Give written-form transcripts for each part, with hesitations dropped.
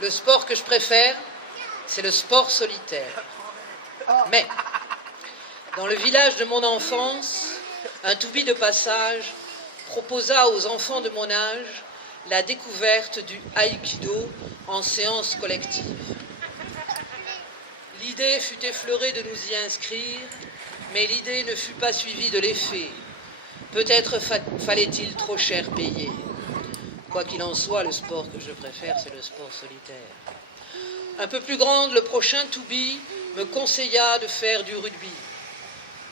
Le sport que je préfère, c'est le sport solitaire. Mais, dans le village de mon enfance, un toubib de passage proposa aux enfants de mon âge la découverte du haïkido en séance collective. L'idée fut effleurée de nous y inscrire, mais l'idée ne fut pas suivie de l'effet. Peut-être fallait-il trop cher payer. Quoi qu'il en soit, le sport que je préfère, c'est le sport solitaire. Un peu plus grande, le prochain toubib me conseilla de faire du rugby.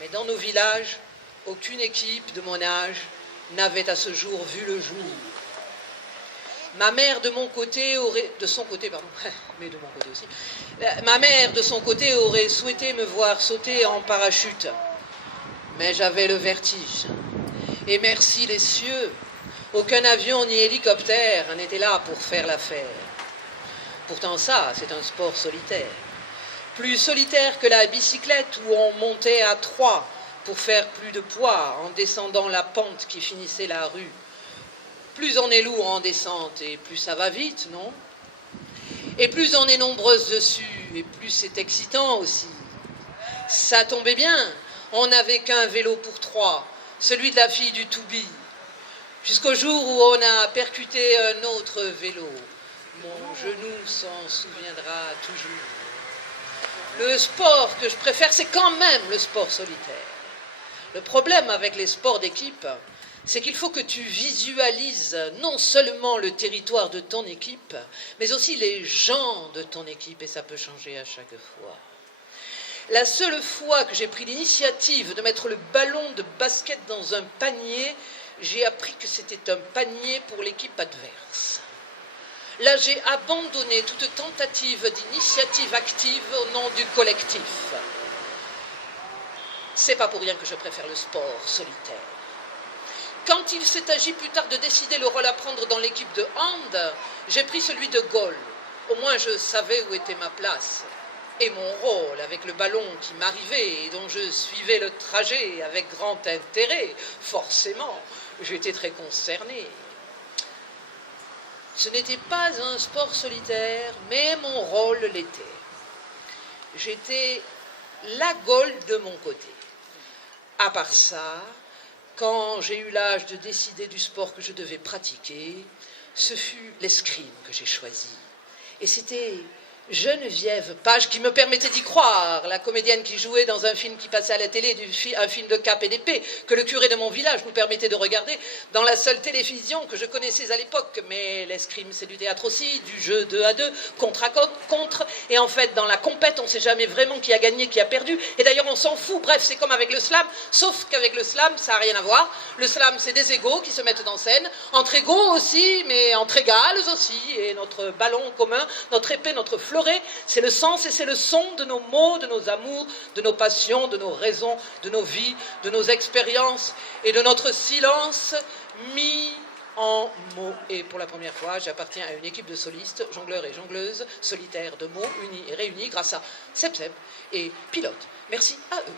Mais dans nos villages, aucune équipe de mon âge n'avait à ce jour vu le jour. Ma mère de mon côté aurait, de son côté, pardon, mais de mon côté aussi, ma mère de son côté aurait souhaité me voir sauter en parachute. Mais j'avais le vertige. Et merci les cieux, aucun avion ni hélicoptère n'était là pour faire l'affaire. Pourtant ça, c'est un sport solitaire. Plus solitaire que la bicyclette où on montait à 3 pour faire plus de poids en descendant la pente qui finissait la rue. Plus on est lourd en descente et plus ça va vite, non? Et plus on est nombreuse dessus et plus c'est excitant aussi. Ça tombait bien, on n'avait qu'un vélo pour 3, celui de la fille du toubib. Jusqu'au jour où on a percuté un autre vélo. Mon genou s'en souviendra toujours. Le sport que je préfère, c'est quand même le sport solitaire. Le problème avec les sports d'équipe, c'est qu'il faut que tu visualises non seulement le territoire de ton équipe, mais aussi les gens de ton équipe, et ça peut changer à chaque fois. La seule fois que j'ai pris l'initiative de mettre le ballon de basket dans un panier, j'ai appris que c'était un panier pour l'équipe adverse. Là, j'ai abandonné toute tentative d'initiative active au nom du collectif. C'est pas pour rien que je préfère le sport solitaire. Quand il s'est agi plus tard de décider le rôle à prendre dans l'équipe de hand, j'ai pris celui de goal. Au moins, je savais où était ma place. Et mon rôle avec le ballon qui m'arrivait et dont je suivais le trajet avec grand intérêt, forcément, j'étais très concerné. Ce n'était pas un sport solitaire, mais mon rôle l'était. J'étais la Gaule de mon côté. À part ça, quand j'ai eu l'âge de décider du sport que je devais pratiquer, ce fut l'escrime que j'ai choisi. Et c'était Geneviève Page qui me permettait d'y croire, la comédienne qui jouait dans un film qui passait à la télé, un film de cap et d'épée, que le curé de mon village nous permettait de regarder dans la seule télévision que je connaissais à l'époque. Mais l'escrime, c'est du théâtre aussi, du jeu 2 à 2, contre à contre, et en fait, dans la compète, on ne sait jamais vraiment qui a gagné, qui a perdu, et d'ailleurs, on s'en fout. Bref, c'est comme avec le slam, sauf qu'avec le slam, ça n'a rien à voir. Le slam, c'est des égaux qui se mettent en scène, entre égaux aussi, mais entre égales aussi, et notre ballon commun, notre épée, notre fleuret, c'est le sens et c'est le son de nos mots, de nos amours, de nos passions, de nos raisons, de nos vies, de nos expériences et de notre silence mis en mots. Et pour la première fois, j'appartiens à une équipe de solistes, jongleurs et jongleuses, solitaires de mots, unis et réunis grâce à Seb Seb et Pilote. Merci à eux.